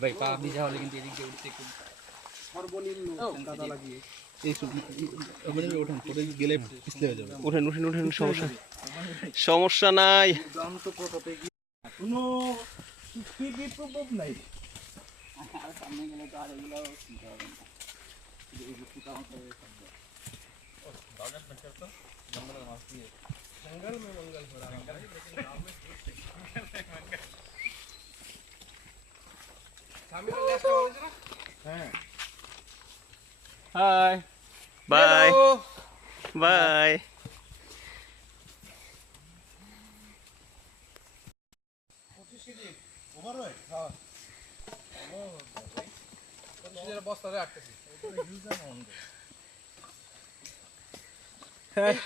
ভাই পা ভিজা হলে কিন্তু এদিক দিয়ে উঠতে একটু সর্বনিম্ন কাদা লাগিয়ে উঠেন সমস্যা নাই। কোনো প্রভাব নাই। আর সামনে গেলে তো আর এগুলো চিন্তা হবে না। এই যে ফুটা মতো হাই বাই বাই।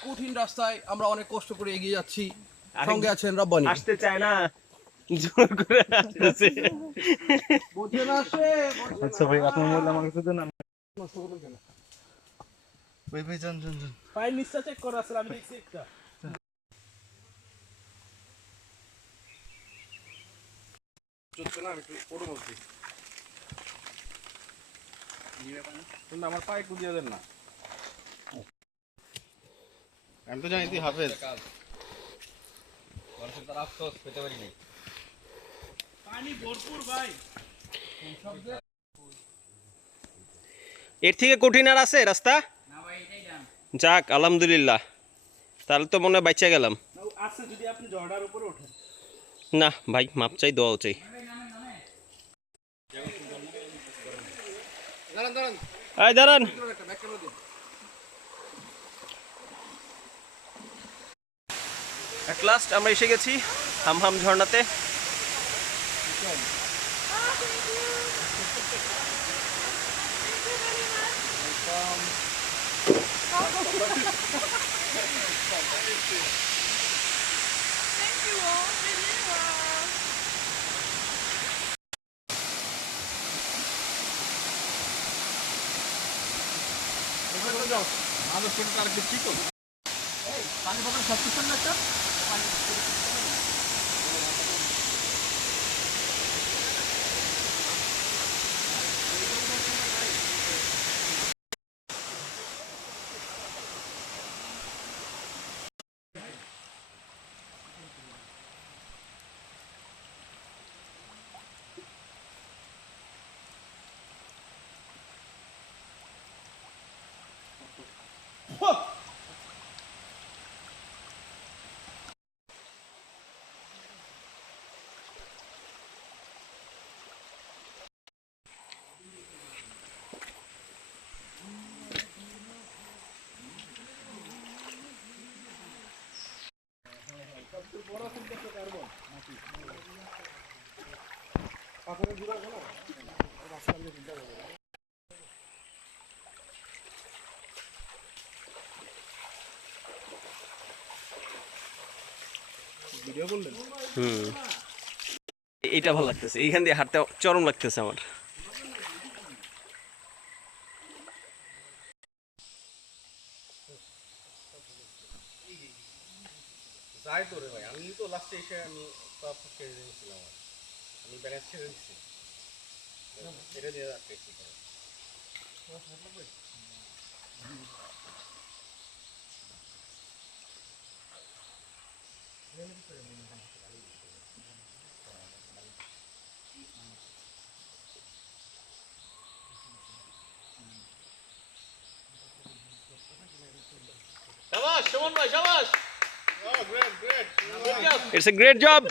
কঠিন রাস্তায় আমরা অনেক কষ্ট করে এগিয়ে যাচ্ছি। সঙ্গে আছেন রব্বানি। আসতে চায় না, জোর করে আসতেছে। বোঝে না সে। আচ্ছা ভাই আপনার মোবাইল আমার কাছে দেন। ভাই ভাই যান। পায়ের নিচটা চেক করা আছে, আমি দেখছি একটা। চলছে না, আমি একটু ওর মধ্যে তুমি আমার পায়ে কুদিয়ে দেন না। আমি তো জানি তুই হাফেজ। আফসোস পেতে পারিনি। পানি ভরপুর ভাই। এর থেকে কঠিন আর আছে রাস্তা? না ভাই, এটাই ডান। যাক আলহামদুলিল্লাহ, তাহলে তো মনে হয় বাচ্চা গেলাম। আছে যদি আপনি ঝর্ণার উপরে ওঠেন। না ভাই, মাপ চাই, দোয়াও চাই। দাঁড়ান। এট লাস্ট আমরা এসে গেছি হামহাম ঝর্ণাতে। এইটা ভালো লাগতেছে, এইখান দিয়ে হাঁটতে চরম লাগতেছে আমার। যাই তো রে ভাই, আমি তো লাস্টে এসে আমি সব ছেড়ে দিয়েছিলাম। আমি ব্যালেন্স ছেড়ে দিচ্ছি, ছেড়ে দিয়ে রাখতে একটু করে। শাবাশ সুমন ভাই, শাবাশ। It's a great job.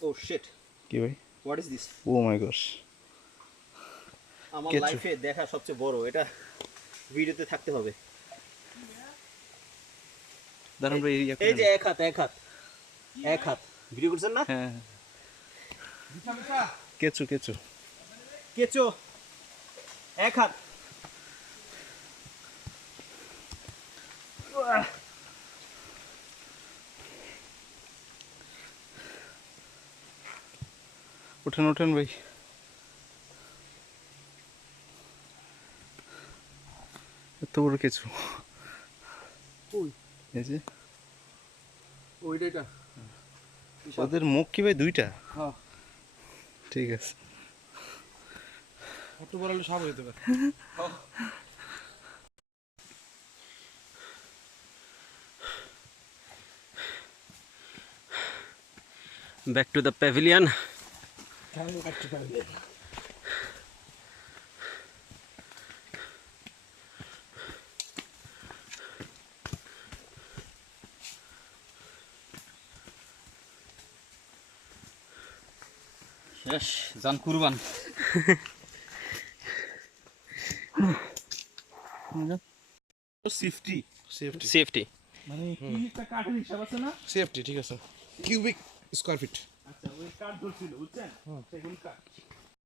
Oh shit. কি ভাই? What is this? Oh my gosh. আমার লাইফে দেখা সবচেয়ে বড়, এটা ভিডিওতে থাকতে হবে। দাঁড়ান ভাই এই যে এক হাত ভিডিও করছেন না? হ্যাঁ কেঁচো কেঁচো কেঁচো এক হাত। ওঠেন ওঠেন ভাই এত বড় কেঁচো এই যে ওইটা ওদের মুখ কি ভাই দুইটা? হ্যাঁ ঠিক আছে কত বড় হলে সব হইতে পারে। Back to the pavilion. শেষ জান কুরবান। Safety safety Safety. মানে কি একটা কাঠের হিসাব আছে না? সেফটি ঠিক আছে কিউবিক স্কয়ার ফিট আচ্ছা ওই কাঠ ধরছিল বুঝছেন? সেগুন কাঠ।